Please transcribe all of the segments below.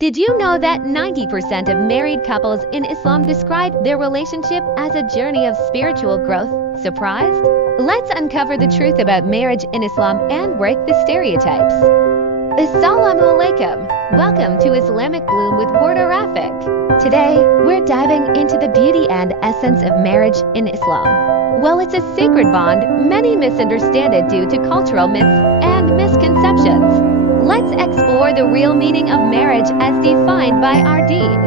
Did you know that 90% of married couples in Islam describe their relationship as a journey of spiritual growth? Surprised? Let's uncover the truth about marriage in Islam and break the stereotypes. Assalamu alaikum. Welcome to Islamic Bloom with Wardarafiq. Today, we're diving into the beauty and essence of marriage in Islam. While it's a sacred bond, many misunderstand it due to cultural myths and misconceptions. Let's explore the real meaning of marriage as defined by our deen.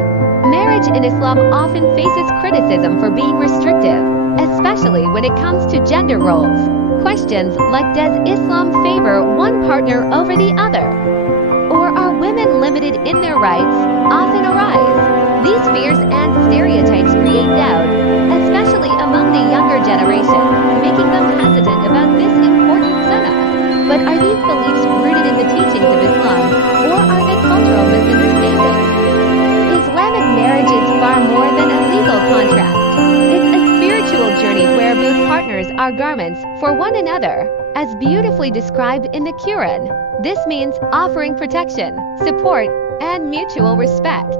Marriage in Islam often faces criticism for being restrictive, especially when it comes to gender roles. Questions like, does Islam favor one partner over the other? Or are women limited in their rights, often arise. These fears and stereotypes create doubt, especially among the younger generation, making them hesitant about this important sunnah. But are these beliefs rooted in the teachings of Islam, or are they cultural misunderstandings? Islamic marriage is far more than a legal contract. It's a spiritual journey where both partners are garments for one another, as beautifully described in the Quran. This means offering protection, support, and mutual respect.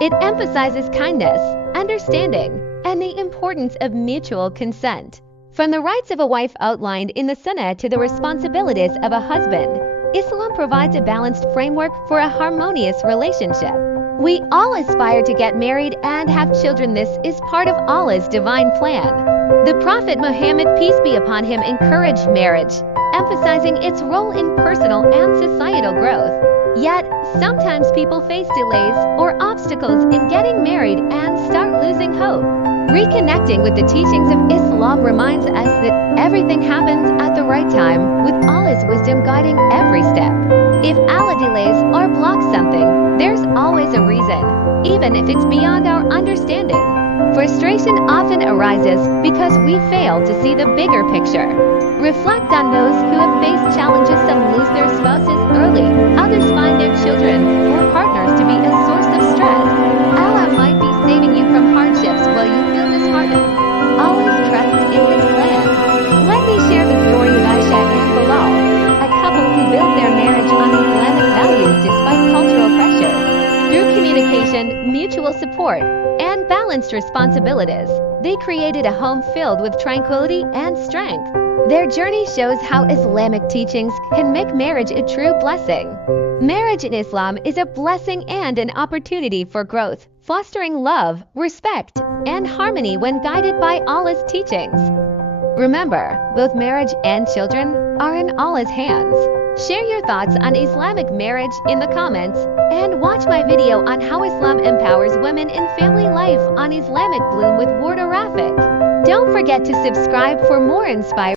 It emphasizes kindness, understanding, and the importance of mutual consent. From the rights of a wife outlined in the Sunnah to the responsibilities of a husband, Islam provides a balanced framework for a harmonious relationship. We all aspire to get married and have children. This is part of Allah's divine plan. The Prophet Muhammad, peace be upon him, encouraged marriage, emphasizing its role in personal and societal growth. Yet, sometimes people face delays or obstacles in getting married and start losing hope. Reconnecting with the teachings of Islam reminds us that everything happens at the right time, with Allah's wisdom guiding every step. If Allah delays or blocks something, there's always a reason, even if it's beyond our understanding. Frustration often arises because we fail to see the bigger picture. Reflect on those who have faced challenges. Some lose their spouses early, others find their children or partners to be a source of stress. Allah might be saving you from hardships while you feel disheartened. Always trust in His plan. Let me share the story of Aisha and Bilal, a couple who built their marriage on Islamic values despite cultural pressure. Through communication, mutual support, and balanced responsibilities, they created a home filled with tranquility and strength. Their journey shows how Islamic teachings can make marriage a true blessing. Marriage in Islam is a blessing and an opportunity for growth, fostering love, respect, and harmony when guided by Allah's teachings. Remember, both marriage and children are in Allah's hands. Share your thoughts on Islamic marriage in the comments, and watch my video on how Islam empowers women in family life on Islamic Bloom with Wardarafiq. Don't forget to subscribe for more inspiring